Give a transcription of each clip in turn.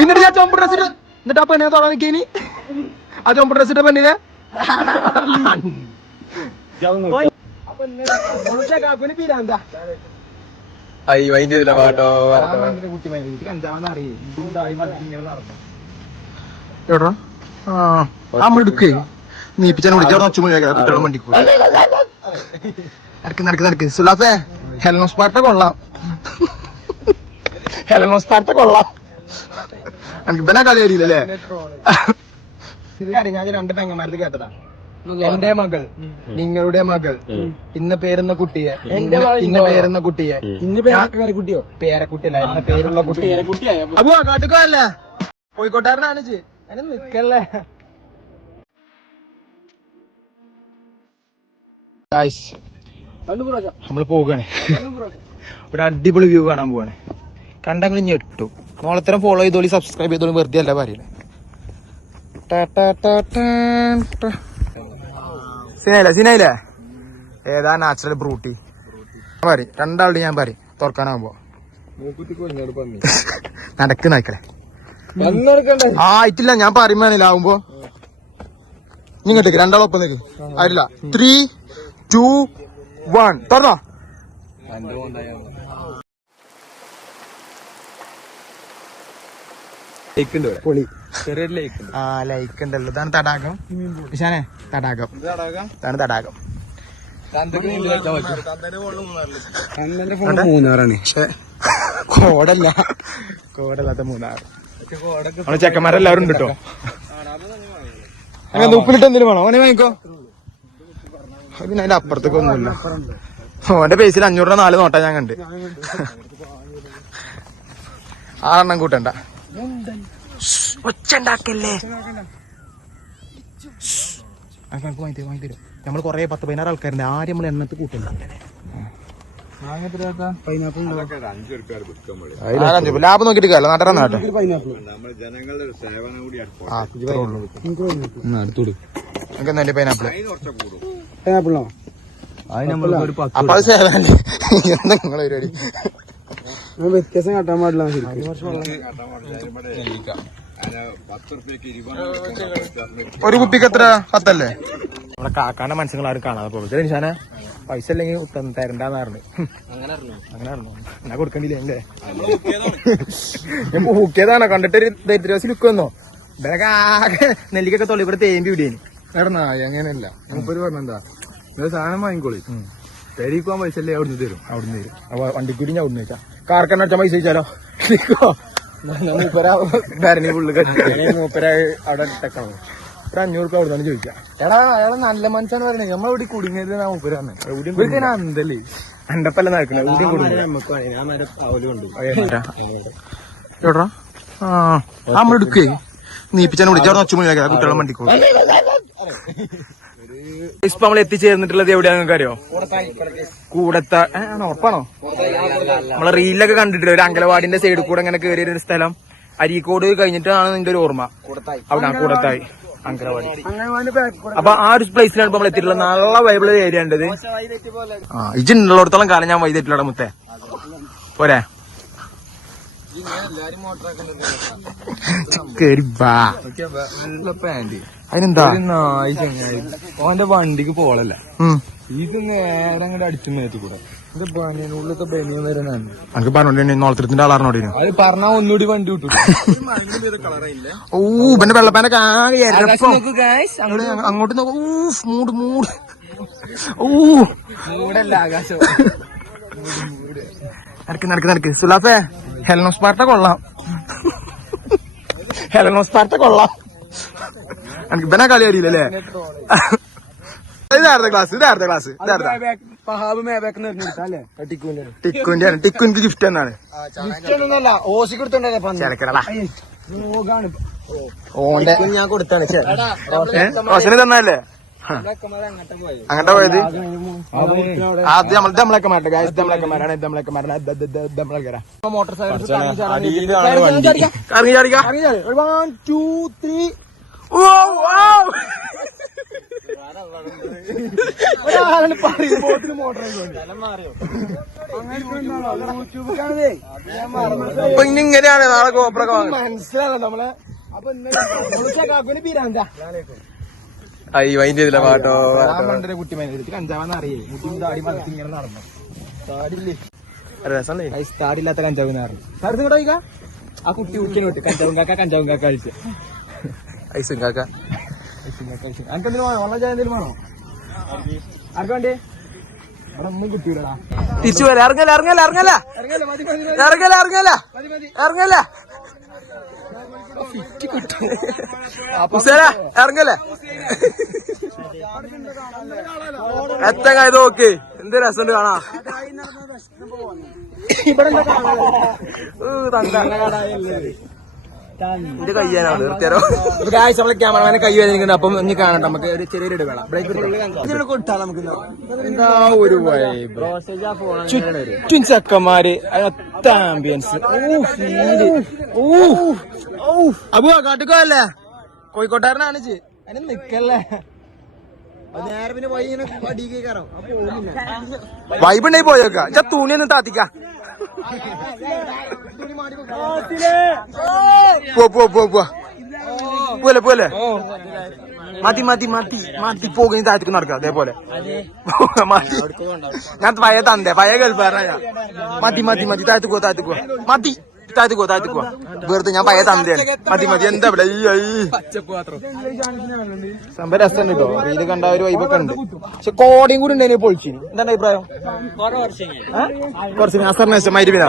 എന്നിട്ട് ഞാൻ ചുമപ്പ് ഡ്രസ് എന്നിട്ട് ആ പെണ്ണിനെ തൊടാൻ നിൽക്കേനി ആ ചുമപ്പ് ഡ്രസ് ഇട്ട പെണ്ണിനെ എവിടാ ആ മിടുക്കേ നീപ്പിച്ചാൻ വിളിച്ചാൽ കുട്ടികളും വണ്ടിക്കോ നടക്ക് സുലാഫേ ഹെലനോസ് പാർട്ട കൊള്ളാം ഹെലനോസ് പാർട്ട കൊള്ളാം എനിക്ക് ഇവനെ കളി അറിയില്ലല്ലേ ഇത് കാര്യം ഞാൻ രണ്ട് പെങ്ങന്മാരത് കേട്ടതാ എന്റെ മകൾ നിങ്ങളുടെ മകൾ ഇന്ന പേരുന്ന കുട്ടിയെ ഇന്ന പേരുന്ന കുട്ടിയെ കുട്ടിയോ പേരക്കുട്ടിയല്ല എന്ന പേരുള്ള കുട്ടിയെ അപ്പൊ കാട്ടുകാരല്ലേ കോഴിക്കോട്ടുകാരനാണ് അതിന് നിക്കല്ലേ നമ്മള് പോവുകയാണ് ഒരു അടിപൊളി വ്യൂ കാണാൻ പോവാണ് കണ്ടെങ്കിൽ ഞെട്ടു മോളത്തരം ഫോളോ ചെയ്തോളി സബ്സ്ക്രൈബ് ചെയ്തോളി വെറുതെ അല്ല പറയണേ സിനയില്ലേ ഏതാ നാച്ചുറൽ ബ്രൂട്ടി പറയും രണ്ടാളുടെ ഞാൻ പറയും തുറക്കാനാകുമ്പോ നടക്ക് നായ്ക്കളെ ആയിട്ടില്ല ഞാൻ പറയും വേണില്ല ആവുമ്പോ ഇങ്ങോട്ടേക്ക് രണ്ടാളൊപ്പം നിൽക്ക് ആയില്ല 3, 2, 1 തുറന്നോ പൊളി ആ ലൈക്ക് ഉണ്ടല്ലോ ഇതാണ് തടാകം വിശാനെ തടാകം ഇതാണ് തടാകം മൂന്നാറാണ് പക്ഷെ കോടല്ലാത്ത മൂന്നാറ് നമ്മളെ ചെക്കന്മാരെല്ലാവരും ഉണ്ട് കേട്ടോ അങ്ങനെ ഉപ്പിലിട്ട് എന്തെങ്കിലും വേണോ ഓനെ വാങ്ങിക്കോ പിന്നെ അതിന്റെ അപ്പുറത്തേക്ക് ഒന്നുമില്ല ഓന്റെ പേസിൽ 500 4 നോട്ടാ ഞാൻ കണ്ട് 6 എണ്ണം കൂട്ടണ്ട ഒച്ചുണ്ടാക്കല്ലേ വാങ്ങി തരും നമ്മള് കൊറേ 10-16 ആൾക്കാരുണ്ട് ആരും നമ്മൾ എണ്ണത്ത് കൂട്ടണ്ട ലാഭം നോക്കിട്ട് കാര്യമില്ല നടരാൻ നാട്ടെ നല്ല പൈനാപ്പിളോ അപ്പൊ അത് സേവനല്ലേ എന്താ നിങ്ങളെ പരിപാടി വ്യത്യാസം കാട്ടാൻ പാടില്ല ഒരു കുപ്പിക്ക് എത്ര 10 അല്ലേ നമ്മുടെ കാക്കാന്റെ മനസ്സുകൾ ആരും കാണാതെ പോകും നിശാനെ പൈസ അല്ലെങ്കിൽ തരണ്ടെന്ന് അങ്ങനെ ഞാൻ കൊടുക്കണ്ടില്ല എന്റെ ഞാൻ പൂക്കിയതാണോ കണ്ടിട്ടൊരു ദരിദ്രവാസി ലുക്ക് വന്നോ ഇവരൊക്കെ നെല്ലിക്കൊക്കെ തൊള്ളി കൂടെ തേമ്പി വിടിയേന് എടന്നാ അങ്ങനെയല്ല മുപ്പൊരു പറഞ്ഞെന്താ സാധനം വാങ്ങിക്കോളി തരിക്കാൻ പൈസ അല്ലേ അവിടുന്ന് തരും അപ്പൊ വണ്ടിക്കൂടി ഞാൻ അവിടുന്ന് വെച്ചാ കാർക്കണ്ണ അടിച്ചാൽ പൈസ ചോദിച്ചാലോ മൂപ്പര ഭരണി ഫുള്ള് മൂപ്പര അവിടെ ഇട്ടേക്കണം ഒരു 500 രൂപ അവിടുന്ന് ചോദിക്കാം എടാ അയാളെ നല്ല മനസ്സാണ് പറയുന്നത് നമ്മളിവിടെ കുടുങ്ങിയത് മൂപ്പരാണ് അന്തല്ലേ അണ്ടപ്പല്ല നടക്കണേ എവിടാ നമ്മളെടുക്കേ നീപ്പിച്ചാൻ വിളിച്ചാൽ ഒച്ച മുഴുവൻ കുട്ടികളെ വണ്ടിക്കോ ഇപ്പൊ നമ്മൾ എത്തിച്ചേർന്നിട്ടുള്ളത് എവിടെയാ നിങ്ങൾക്ക് അറിയോ കൂടത്ത ഉറപ്പാണോ നമ്മളെ റീലൊക്കെ കണ്ടിട്ടില്ല ഒരു അങ്കലവാടിന്റെ സൈഡിൽ കൂടെ ഇങ്ങനെ കയറിയ ഒരു സ്ഥലം അരീക്കോട് കഴിഞ്ഞിട്ടാണ് നിന്റെ ഒരു ഓർമ്മ അവിടെ കൂടത്തായി അങ്കലവാടി അപ്പൊ ആ ഒരു പ്ലേസിലാണ് നമ്മൾ എത്തിയിട്ടുള്ളത് നല്ല വൈബിൾ ഏരിയ ഉണ്ടത് ഇജുള്ളിടത്തോളം കാലം ഞാൻ വൈകിട്ടില്ല മുത്തേ പോരെ അതിനെന്താ ഓന്റെ വണ്ടിക്ക് പോളല്ല ഇത് നേരെ അങ്ങോട്ട് അടിച്ചു മേത്തി കൂടെ എന്റെ ബനിയനുള്ളിലത്തെ ബനിയൻ വരുന്നതാണ് എനിക്ക് പറഞ്ഞോണ്ട് നോളത്തിരത്തിന്റെ ആളാറിനോട് അത് പറഞ്ഞാ ഒന്നുകൂടി വണ്ടി വിട്ടു ഓ പിന്നെ വെള്ളപ്പാനൊക്കെ അങ്ങോട്ട് നോക്കൂ മൂട് മൂടല്ല ആകാശം നടക്ക് സുലാഫേ ഹെലനോസ് പാർട്ട കൊള്ളാം എനിക്ക് ഇവനെ കളി അറിയില്ലല്ലേ ഇതാരുടെ ക്ലാസ് ടിക്കുന്റെ ഗിഫ്റ്റ് എന്നാണ് ഓന്റെ ഞാൻ കൊടുത്താണ് ഓശന് തന്നല്ലേ അങ്ങോട്ട് പോയത് അത് നമ്മളൊക്കെ മോട്ടോർ സൈക്കിൾ 1, 2, 3 അപ്പൊ ഇനി ഇങ്ങനെയാണ് നാളെ കോപ്പറൊക്കെ മനസ്സിലാണോ നമ്മളെ? അപ്പൊ അതിന്റെ ഇതില്ല പാട്ടോ കുട്ടി എടുത്ത് കഞ്ചാവെന്ന് അറിയേ മുട്ടി താടി വളർത്തി ഇങ്ങനെ നടന്നു. താടില്ലേ രസമല്ലേ? താടില്ലാത്ത കഞ്ചാവ് അറിയും. തടുത്ത് കൂടെ വയ്ക്ക ആ കുട്ടി ഉച്ചിനോട്ട് കഞ്ചാവും കാക്ക കഴിച്ച് ഐസും കാക്ക അനക്കെന്തെങ്കിലും വേണോ? വെള്ളം ചായ എന്തെങ്കിലും വേണോ? ആർക്ക് വേണ്ടേ? ഇവിടെ ഒന്നും കുട്ടിയില്ലടാ. തിരിച്ചു വരാം. ഇറങ്ങല ഇറങ്ങല്ലേ എത്തങ്ങായത് നോക്ക്. എന്ത് രസമുണ്ട് കാണാ. എന്റെ കയ്യാനാണ് നിർത്തിയാലോ. നമ്മളെ ക്യാമറമാനെ കൈ വേദനിക്കുന്നുണ്ട്. അപ്പം ഇനി കാണട്ടെ നമുക്ക് ഒരു ചെറിയൊരു ഇടവേള ബ്രേക്ക് കൊടുത്താൽ നമുക്ക് എന്താ ഒരു ചുറ്റും ചക്കന്മാര് ആംബിയൻസ് അപ്പൊ കാട്ടിക്കോല്ലേ കോഴിക്കോട്ടാരനാണ് അതിന് നിക്കല്ലേ നേരെ പിന്നെ വൈ ഇങ്ങനെ അടിക്കാറോ വൈബുണ്ടായി പോയേക്കാ തുണിയൊന്നും താത്തിക്ക പോലെ മതി പോകുന്ന താഴത്തേക്ക് നടക്കുക. അതേപോലെ ഞാൻ പഴയ തന്തേ പഴയ ഗൾഫാറാ. മതി താഴത്തേക്ക് പോ വെറുതെ ഞാൻ പഴയ തന്തയാണ്. മതി എന്താ ഇവിടെ സംഭവം രസം കേട്ടോ. ഇത് കണ്ട ഒരു വൈബൊക്കെ ഉണ്ട്. പക്ഷെ കോടയും കൂടി ഉണ്ടായിരുന്നു പൊളിച്ചിന്. എന്താണ് അഭിപ്രായം? കുറച്ച് അസർനേശം മരുവിനാ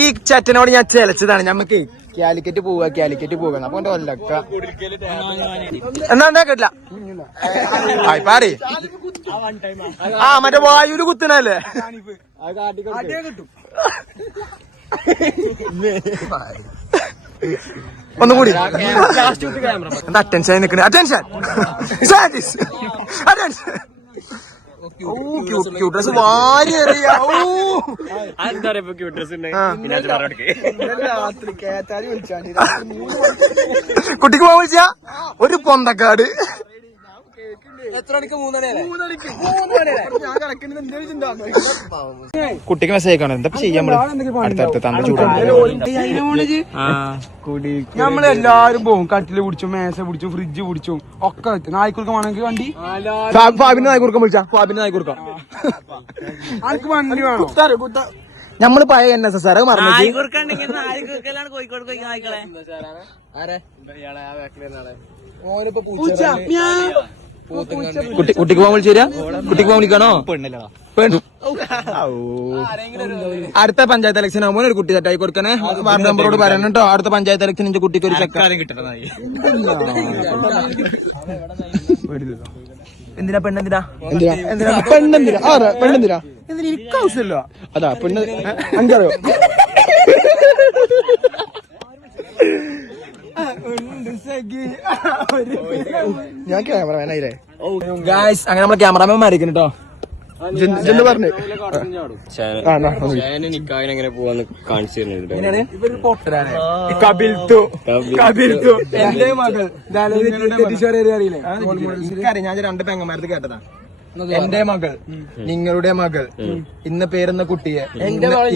ഈ ചറ്റനോട് ഞാൻ ചെലച്ചതാണ്. ഞമ്മക്ക് കാലിക്കറ്റ് പോവുക അപ്പൊ എന്റെ കൊല്ലക്ക എന്താ കേട്ടില്ല. പാറി മറ്റേ വായുവില് കുത്തണല്ലേ ഒന്നുകൂടി എന്താ അറ്റൻഷൻ ആയി നിക്കണേ. അറ്റൻഷൻ ക്യൂട്രസ് വാരി എറിയാ. കുട്ടിക്ക് പോകാൻ വിളിച്ച ഒരു പൊന്തക്കാട്. കുട്ടിക്ക് മെസ്സേജ് അയക്കണം. എന്താ ചെയ്യാൻ അടുത്തടുത്ത് തന്ന നമ്മളെല്ലാരും പോകും. കട്ടില് പിടിച്ചും മേശ പിടിച്ചും ഫ്രിഡ്ജ് പിടിച്ചും ഒക്കെ നായ്ക്കുറുക്കം വേണമെങ്കിൽ വണ്ടി ഫാബിന് നായ്ക്കുറുക്കം വിളിച്ചാ ഫാബിന് നായ്ക്കുറുക്കം ആർക്ക് വണ്ടി വേണോ? നമ്മള് പഴയ NSS മറന്നു. കുട്ടിക്ക് പോകാൻ വിളിച്ചു തരാ. കുട്ടിക്ക് പോകാൻ വിളിക്കാണോ? അടുത്ത പഞ്ചായത്ത് ഇലക്ഷൻ ആകുമ്പോൾ ഒരു കുട്ടി സെറ്റായി കൊടുക്കണേ. വാർഡ് മെമ്പറോട് പറയണം കേട്ടോ. അടുത്ത പഞ്ചായത്ത് ഇലക്ഷൻ കുട്ടിക്ക് ഒരു ചെക്കാരം കിട്ടണം. എന്തിനാ പെണ്ണെന്തിനാ എനിക്ക് ആവശ്യമില്ല. അതാ പെണ്ണ് അഞ്ചറിയോ ഞാൻ ക്യാമറമാനായില്ലേ ഗായ്സ്. അങ്ങനെ നമ്മളെ ക്യാമറമാൻ മാറിക്കുന്നു കേട്ടോ. പറഞ്ഞു നിക്കാഹിനെങ്ങനെ പോവാന്ന് കാണിച്ചു തരുന്നുണ്ട്. എന്റെ മകൾ ഞാൻ രണ്ട് പെങ്ങന്മാരത്ത് കേട്ടതാ. എന്റെ മകൾ നിങ്ങളുടെ മകൾ ഇന്ന് പേരുന്ന കുട്ടിയെ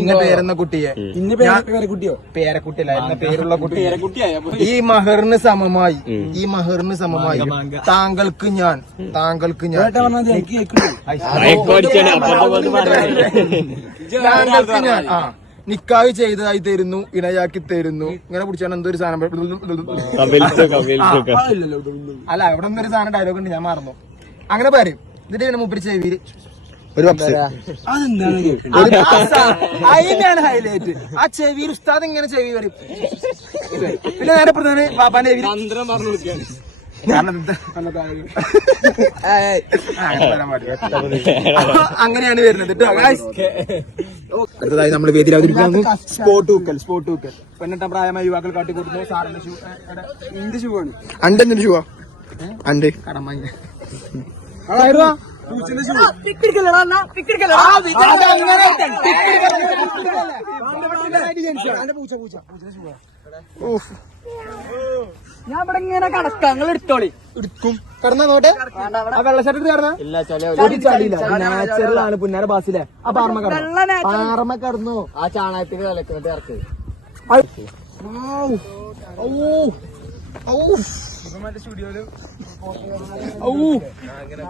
ഇന്ന പേരുന്ന കുട്ടിയെ പേരക്കുട്ടിയല്ല ഇന്ന പേരുള്ള കുട്ടിയെ ഈ മഹറിന് സമമായി താങ്കൾക്ക് ഞാൻ നിക്കാഹ് ചെയ്തതായി തരുന്നു, ഇണയാക്കി തരുന്നു. ഇങ്ങനെ പിടിച്ചാണ് എന്തോ ഒരു സാധനം. അല്ല അവിടെ ഒന്നൊരു സാധനം ഡയലോഗ് ഉണ്ട്, ഞാൻ മറന്നു. അങ്ങനെ പറയും. ഇതിന്റെ മുപ്പിരി ചെവിയിൽ ഒരു അതിനാണ് ഹൈലൈറ്റ്. ആ ചെവിയിൽ ഉസ്താദ് ഇങ്ങനെ ചെവി വരും. പിന്നെ നേരെ പ്രധാന ബാബാന്റെ അങ്ങനെയാണ് വരുന്നത്. അടുത്തതായി നമ്മൾ വേദിയിൽ അവതരിപ്പിക്കുന്നു സ്പോട്ട് ഊക്കൽ. പെണ്ണിട്ട പ്രായമായ യുവാക്കൾ കാട്ടിക്കൂട്ടുന്നു. സാറിന്റെ ഷൂ എന്ത് ഷൂ ആണ്? അണ്ടെന്തിന്റെ ഷൂവാ? അണ്ട് കടമാങ്ങ ഞാൻ ഇവിടെ ഇങ്ങനെ കടക്കാം, നിങ്ങൾ എടുത്തോളി. എടുക്കും കടന്നാ നോട്ടെ ആ വെള്ള ഷർട്ട് കടന്നാ ഇല്ല ചളി ഒരു ചളിയില്ല നാച്ചുറലാണ് പുന്നാര ബാസിലെ ആ പാറമ കടന്നു ആ ചാണകത്തിൽ കലക്കുന്നത് ഇറക്ക്.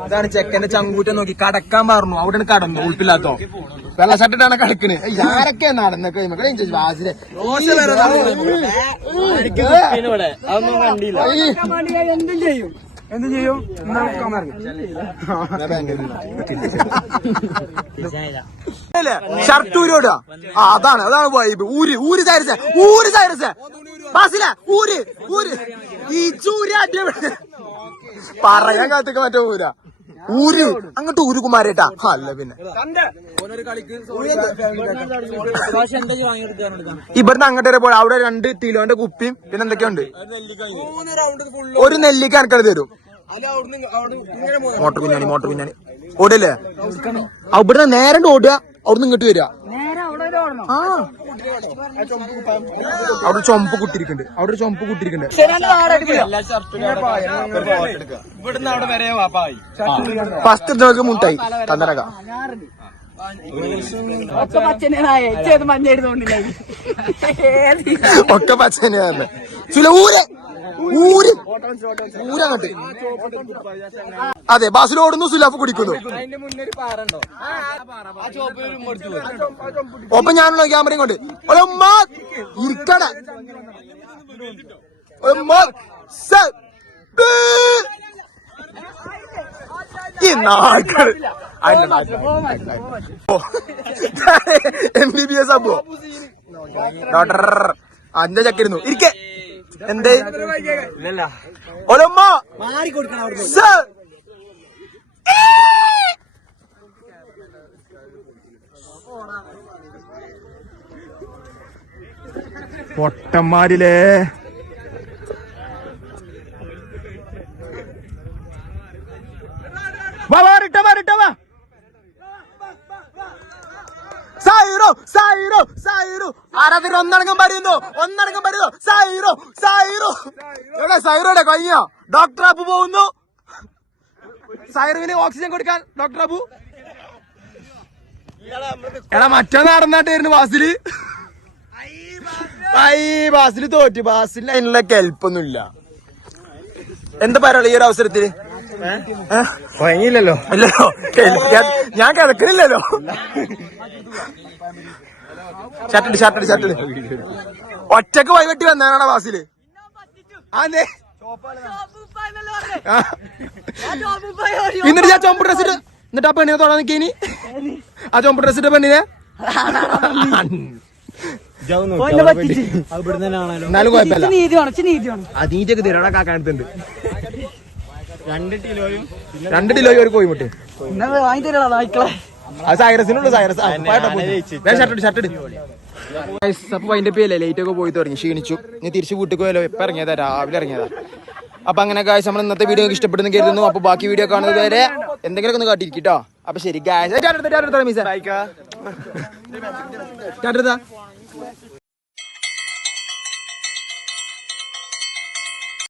അതാണ് ചെക്കന്റെ ചങ്കൂറ്റം നോക്കി കടക്കാൻ പറഞ്ഞു അവിടെ കടന്നു ഉൾപ്പില്ലാത്തോ വെള്ള ഷർട്ടിട്ടാണ് കളിക്കണ് ആരൊക്കെ നടന്നൊക്കെ ബാസിലെ ഇവിടെ അതൊന്നും കണ്ടില്ല. എന്തും ചെയ്യും ഷർട്ട് ഊരോടുക അതാണ് വൈബ് ഊര് സൈറസ് ബാസില ഊര് ഈ ചൂര് പറയാൻ കാത്തൊക്കെ മറ്റേ ഊര് അങ്ങോട്ട് ഊര് കുമാരേട്ടാ അല്ല പിന്നെ ഇവിടുന്ന് അങ്ങോട്ട് വരെ പോയി അവിടെ 2 കിലോന്റെ കുപ്പിയും പിന്നെ എന്തൊക്കെയുണ്ട് ഒരു നെല്ലിക്ക എനിക്കത് തരും മോട്ടർ കുഞ്ഞാണി ഓടല്ലേ അവിടുന്ന് നേരെ ഓടുക അവിടുന്ന് ഇങ്ങോട്ട് വരിക ആ അവിടെ ചുമപ്പ് കുട്ടിരിക്കുന്നുണ്ട് ഫസ്റ്റ് നോക്ക് മുട്ടായി തന്നടക ഒക്കെ പച്ചനെയാണ് ചില ഊരങ്ങട്ട് അതെ ബസ്സിൽ ഓടുന്നു സുലാഫ് കുടിക്കുന്നു ഒപ്പം ഞാനുള്ള ക്യാമറയും കൊണ്ട് ഇരിക്കണ ഈ നായ്ക്കള് MBBS അപ്പോ ഡോക്ടർ അഞ്ച ചക്കിരുന്നു ഇരിക്കെ എന്തേ ഒലമ്മ പൊട്ടന്മാരിലേ ആരാധന ഒന്നടങ്കം പറയുന്നു സൈറോടെ കഴിഞ്ഞോ ഡോക്ടർ അബു പോകുന്നു സൈറുവിന് ഓക്സിജൻ കൊടുക്കാൻ ഡോക്ടർ അബു എടാ മറ്റോ നടന്നാട്ടായിരുന്നു ബാസില് തോറ്റു ബാസിൽ അതിനുള്ള കെൽപ്പൊന്നുമില്ല എന്താ പറയാ ഈ ഒരു അവസരത്തില് കുഴങ്ങിയില്ലല്ലോ ഇല്ലല്ലോ ഞാൻ കിടക്കണില്ലല്ലോ ഷർട്ട് ഒറ്റക്ക് വൈകിട്ട് വന്നാണോ ബാസില് അതെ എന്നിട്ട് ഞാൻ ചുമപ്പ് ഡ്രസ് ഇട്ട് എന്നിട്ട് ആ പെണ്ണിനെ തൊടാൻ നിൽക്കേനി ആ ചുമപ്പ് ഡ്രസ് ഇട്ട പെണ്ണിനെ എന്നാലും കുഴപ്പമില്ല ആ നീറ്റൊക്കെ തരാടാ കാക്കാനത്തുണ്ട് 2 കിലോയും ഒരു കോഴിമുട്ടി അത് സൈറസിനുള്ളൂ ഷർട്ട് അപ്പൊ അതിന്റെ പേരല്ലേ ലൈറ്റ് ഒക്കെ പോയി തുടങ്ങി ക്ഷീണിച്ചു നീ തിരിച്ചു വീട്ടിൽ പോയല്ലോ ഇപ്പൊ ഇറങ്ങിയതാ രാവിലെ ഇറങ്ങിയതാ അപ്പൊ അങ്ങനെ ഗായ്സ് നമ്മൾ ഇന്നത്തെ വീഡിയോ ഇഷ്ടപ്പെടുന്ന കരുതുന്നു അപ്പൊ ബാക്കി വീഡിയോ കാണുന്നത് വരെ എന്തെങ്കിലുമൊക്കെ ഒന്ന് കാട്ടിരിക്കട്ടോ അപ്പൊ ശരി ഗായ്സ്